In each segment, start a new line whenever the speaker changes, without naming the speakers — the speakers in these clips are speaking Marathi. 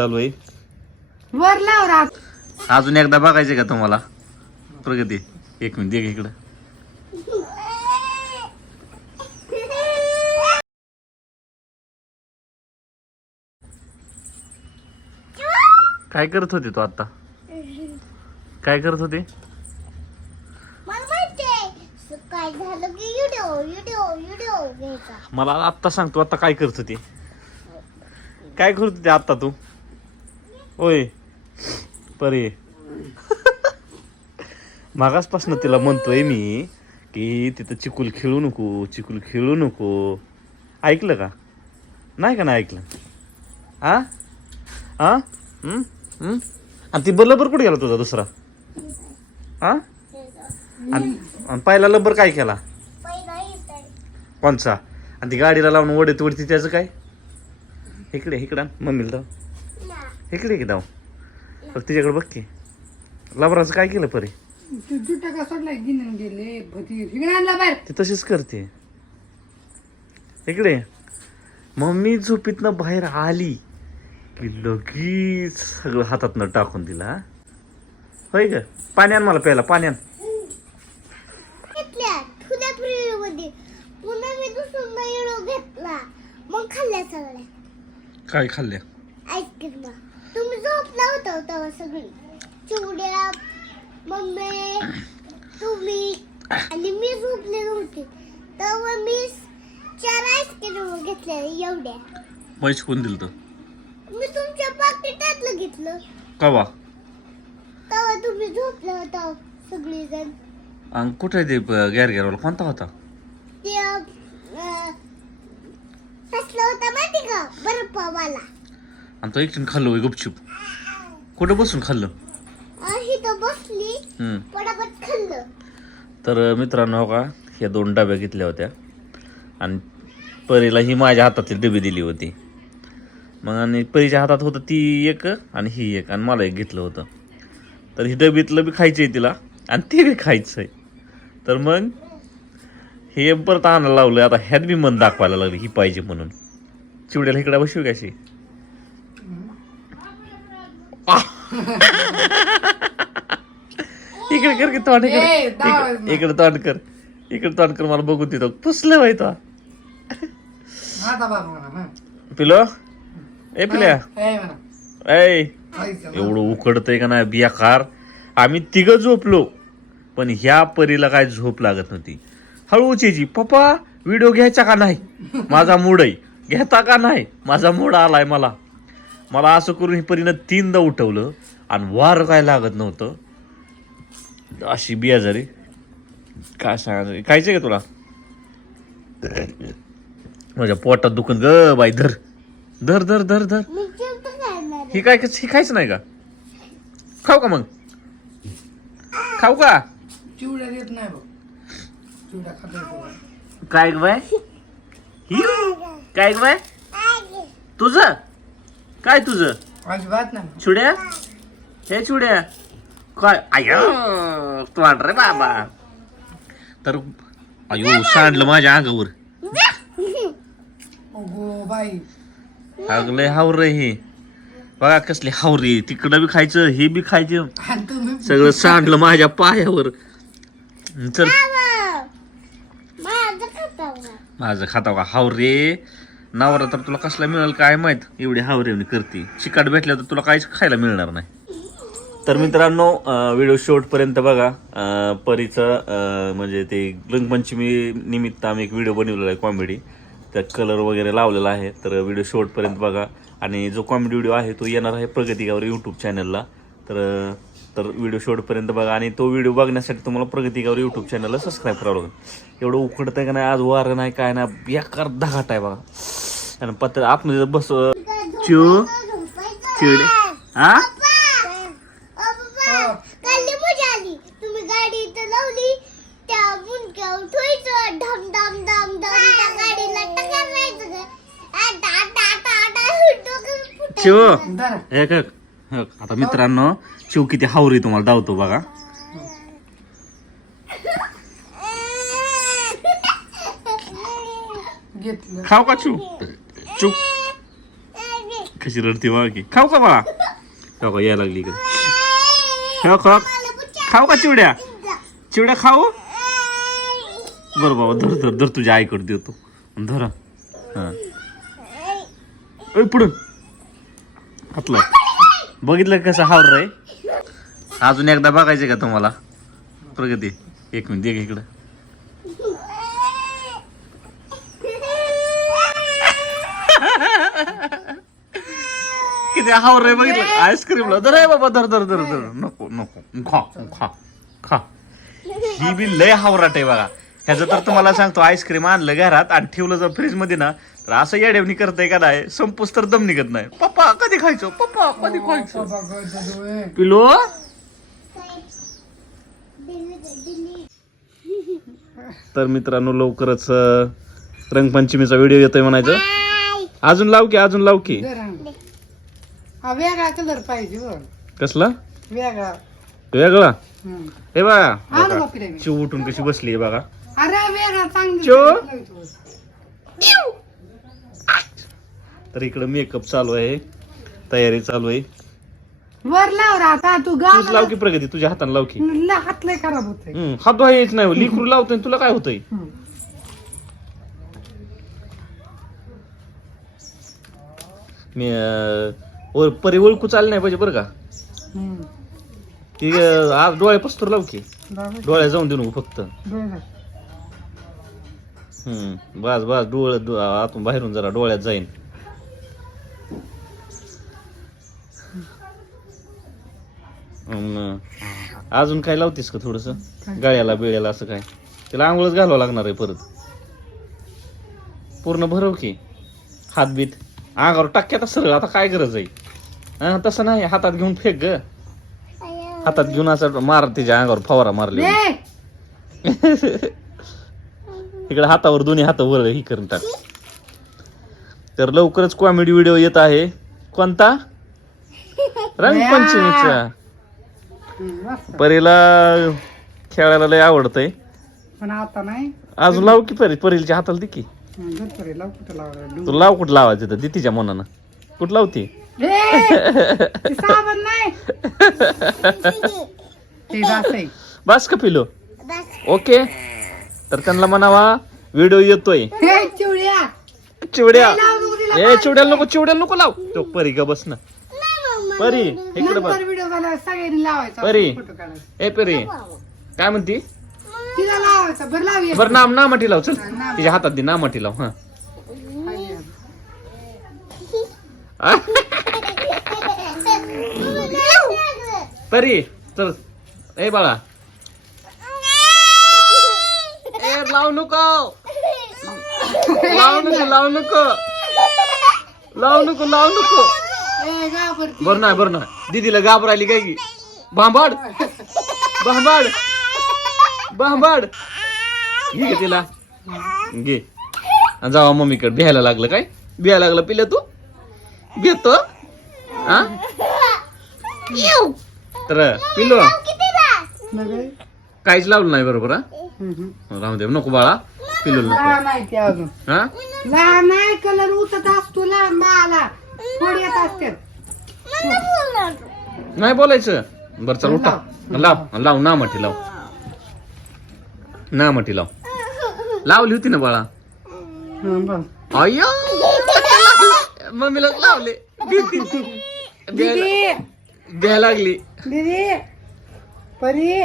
चालू आहे.
वर लाव
अजून एकदा बघायचे का तुम्हाला? प्रगती एक मिनिट एक इकडं. काय करत होते तू आता? काय करत होते?
मला माहितीये काय झालं की व्हिडिओ व्हिडिओ व्हिडिओ घ्यायचा.
मला आत्ता सांग तू आता काय करत होती? काय करत होती आत्ता तू? होय परे. मागासपासनं तिला म्हणतोय मी की तिथं चिकूल खेळू नको चिकूल खेळू नको. ऐकलं का? नाही का नाही ऐकलं? हा हा आणि ती लबर कुठे गेला तुझा दुसरा? हा आणि पहिला लबर काय केला? कोणचा? आणि ती गाडीला लावून ओढत वडती त्याचं काय? इकडे इकडं. मम्मीला इकडे की दाव. बघ तिच्याकडे बघ की. लबराचं काय केलं परे?
तू जुटा का सोडला गिनून गेले भती इकडे आणला बाहेर.
ती तशीच करते. इकडे मम्मी झोपीतनं बाहेर आली की लगेच सगळं हातातनं टाकून दिला. हा? होय ग? पाण्यान मला प्यायला पाण्यान
घेतल्या. तुझ्या प्रिव्ह्यूमध्ये पुन्हा मी दुसरा व्हिडिओ घेतला. मग खाल्ल्या सगळ्या.
काय खाल्ल्या?
आईस्क्रीम. तुम्ही झोपला होता तेव्हा सगळी. चिवड्या मम्मी तुम्ही. आणि मी झोपले नव्हते तेव्हा मी चार आईस्क्रीम घेतल्या एवढ्या.
पैसे कोण दिलं तर
मी तुमच्या पाकिटातलं घेतलं.
कवा?
तेव्हा तुम्ही झोपला होता सगळीजण.
आणि कुठे ते गॅर गॅरवाला कोणता होता?
ते अं, कसला होता माहिती का? बर्फावाला.
आणि तो एकटीन खाल्लं होय गुपचूप. कुठं बसून खाल्लं?
इथं बसली
हम्म.
पटापट खाल्लं.
तर मित्रांनो हो का ह्या दोन डब्या घेतल्या होत्या. आणि परीला ही माझ्या हातातली डबी दिली होती. मग आणि परीच्या हातात होतं ती एक आणि ही एक आणि मला एक घेतलं होतं. तर ही डबीतलं बी खायचं आहे तिला आणि ते बी खायचं आहे तर मग हे परत आणायला लावलं आता ह्यात बी मन दाखवायला लागली ही पाहिजे म्हणून. चिवड्याला इकडे बसू कशी इकडे कर की तोंड इकडे इकडे- तोंड कर. इकडे तोंड कर मला बघून तिथं. पुसलं बाई तो. पिलो? ए पिल्या? ऐ. एवढं उकडतंय का नाही बियाकार आम्ही तिघं झोपलो पण ह्या परीला काय झोप लागत नव्हती. हळूचीची पप्पा व्हिडिओ घ्यायचा का नाही? माझा मूड आहे. घेता का नाही? माझा मूड आलाय मला. मला असं करून ही परीनं तीनदा उठवलं आणि वार काय लागत नव्हतं. अशी बियाजारी. काय सांगायचं? खायचं का तुला? माझ्या पोटात दुखून ग बाई धर. धर धर धर धर. ही काय ही खायचं नाही का? खाऊ का मग? खाऊ का?
चिवड्या देत नाही बघ.
काय ग बाय ही? काय ग बाय तुझं? काय तुझं?
अजिबात नाही.
चुड्या? हे चुड्या. काय? आय तू आण रे बाबा. तर अयो सांडलं माझ्या अंगावर.
अगो बाई.
अगले हावर हे. बघा कसले हावरे तिकडं बी खायचं हे बी खायचं.
आणि तुम्ही
सगळं सांडलं माझ्या पायावर. चल.
माझं खाता
माझं खाता का? हावरे नवरा तर तुला कसला मिळेल काय माहीत? एवढी हावरेवणी करते. चिकाट भेटल्या तर तुला काहीच खायला मिळणार नाही. तर मित्रांनो व्हिडिओ शेवटपर्यंत बघा. परीचं म्हणजे ते रंगपंचमी निमित्त आम्ही एक व्हिडिओ बनवलेला आहे कॉमेडी त्यात कलर वगैरे लावलेला आहे. तर व्हिडिओ शेवटपर्यंत बघा. आणि जो कॉमेडी व्हिडिओ आहे तो येणार आहे प्रगतीगावर यूट्यूब चॅनलला तर तर व्हिडिओ शेवटपर्यंत बघा. आणि तो व्हिडिओ बघण्यासाठी तुम्हाला प्रगती गावर यूट्यूब चॅनलला सबस्क्राईब करावं लागेल. एवढं उकडतंय का नाही आज वारं नाही काय नाही बेकार धागाट आहे बघा. आणि पत्र आतमध्ये बस चिव चिवडे. हा बघ, आता मित्रांनो चिव किती हावरी तुम्हाला धावतो बघा.
घेतलं.
खाऊ का चिव चिव कशी रडते बघा की. खाऊ का बाळा खाऊ का? यायला लागली इकडे. खाऊ खाऊ खाऊ का चिवड्या? चिवड्या खाऊ? बरं बाबा धर धर धर तुझ्या आईकडे देतो. धर. हा. पुढून हातला बघितलं का कसं हावर आहे? अजून एकदा बघायचं का तुम्हाला? प्रगती एक मिनिट एक इकडं. किती हावर आहे बघितलं आईस्क्रीमला धर आहे बाबा धर धर धर धर. नको नको. खा खा खा. ही बी लय हावराट आहे बघा. ह्याचं तर तुम्हाला सांगतो आईस्क्रीम आणलं घरात आणि ठेवलं जर फ्रीजमध्ये ना तर असं येडेवणी करतंय का नाही संपूस तर दम निघत नाही. पप्पा कधी खायचो? पप्पा कधी खायचो. पिलो? तर मित्रांनो लवकरच रंगपंचमीचा व्हिडिओ येतोय म्हणायचं. अजून लाव की अजून लाव की.
हा वेगळा कलर पाहिजे
कसला?
वेगळा.
वेगळा?
हम्म.
हे बघा.
आणू
बघा.
बापरे. मी.
चिव उठून कशी बसली आहे बघा.
अरे वेगळा चांगली
चो. तर इकडं मेकअप चालू आहे. तयारी चालू आहे.
वर लाव रे आता तू
तूच
गाव
लाव की प्रगती तुझ्या हाताने लाव की.
हात लय खराब होते
हम्म, हात धुवायच नाही हो. लिकरू लावतोय तुला काय होतंय? मी अं, वर परी ओळखू चालली नाही पाहिजे बरं का. ती अं, आज डोळे पस्तूर लाव की. डोळ्या जाऊन देऊ नको फक्त. हम्म बस बस डोळे आतून बाहेरून जरा डोळ्यात जाईन. अजून काय लावतीस का थोडस? गळ्याला बिळ्याला असं काय? तिला आंघोळच घालावं लागणार आहे परत. पूर्ण भरव की. हातबीत अंगावर टाक्यात सरळ आता काय गरज आहे? हा तसं नाही हातात घेऊन फेक ग. हातात घेऊन असं मार तिच्या अंगावर फवारा मारले इकडे हातावर दोन्ही हात वर ही करून टाक. तर लवकरच कॉमेडी व्हिडिओ येत आहे. कोणता? रंगपंचमीचा. परीला खेळायला लय आवडतंय.
पण आता नाही.
अजून लाव की परी परीलच्या हाताला दे की.
गणपती लाव कुठं लावलं
तू लाव कुठं लावायचं तर दे तिच्या मनानं. कुठं लावती?
ते साबण नाही. ते
बस का पिलो? ओके. तर त्यांना म्हणावा व्हिडिओ येतोय.
हे चिवड्या.
चिवड्या. ए चिवड्याला नको चिवड्याला नको लाव. तो परी का बस ना. परी इकडे बस.
झाला सगळ्यांनी लावायचा. फोटो काढायचा.
ए परी. काय म्हणती?
तिला लावायचा बरं लाव
बरं नाम नामाठी लाव चल. तिच्या हातात दे नामाठी लाव हा. परी चल. ए बाळा. ए लाव नको. लाव नको लाव नको. लाव नको लाव नको. बरं नाही बरं नाही. दीदीला घाबरायली काय की? भांबाड? भांबाड? भांबाड? घे घे तिला. घे. आणि जावा मम्मीकडे. बिहायला लागलं काय? बिहायला लागलं पिल्या तू? घेतो हा? तर पिलो? काहीच लावलं नाही बरोबर हा? दे नको बाळा. पिलू नको. हा?
कलर उतत असतो लहान बाळाला. येत असतात
नाही बोलायचं. बरं चल उठा. लाव. लाव ना मठी लाव. ना मठी लाव. लावली होती ना बाळा.
हं, बघ.
अय्यो! मम्मीला लावले.
दीदी.
भ्यायला लागली.
दीदी. परी.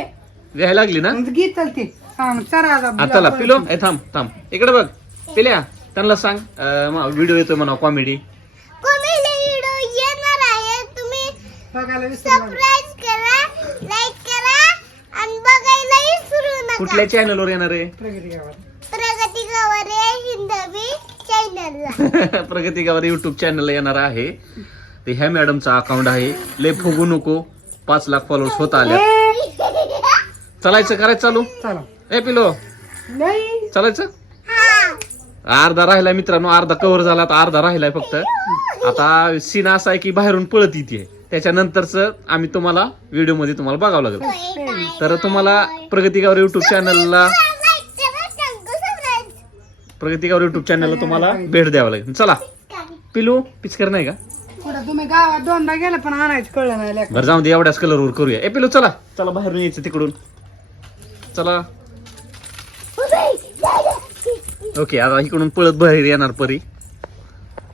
भ्यायला लागली ना?
गीत ती. हा चरा
आता ला पिलो. ए थांब थांब. इकडे बघ. पिल्या त्यांना सांग. व्हिडिओ येतोय म्हणा कोमेडी
बघायला विसरू नका.
सबस्क्राईब करा लाईक करा आणि बघायला विसरू नका.
कुठल्या चॅनलवर येणार आहे?
प्रगती गावात.
प्रगती गवारे हिंदवी चॅनलला
प्रगती गावर युट्यूब चॅनल येणार आहे. ते ह्या मॅडमचा अकाउंट आहे. लय फुगू नको. पाच लाख फॉलोअर्स होत आल्या चालायचं करायचं चालू?
चला.
ए पिलो.
नाही.
चालायचं? अर्धा राहिलाय मित्रांनो. अर्धा कव्हर झाला आता अर्धा राहिलाय फक्त. आता सीन असा आहे की बाहेरून पळत येते. त्याच्यानंतरच आम्ही तुम्हाला व्हिडिओमध्ये तुम्हाला बघावं लागेल. तर तुम्हाला प्रगतीगावर युट्यूब चॅनलला प्रगतीगावर युट्यूब चॅनलला तुम्हाला भेट द्यावं लागेल. चला. पिलू पिचकर नाही का?
तुम्ही गावात दोनदा गेला पण आणायचं कळलं नाही लेकरं.
बरं जाऊ दे एवढ्याच कलरवर करूया. ए पिलो चला. चला बाहेरून यायचं तिकडून. चला. ओके आता इकडून पळत बाहेर येणार परी.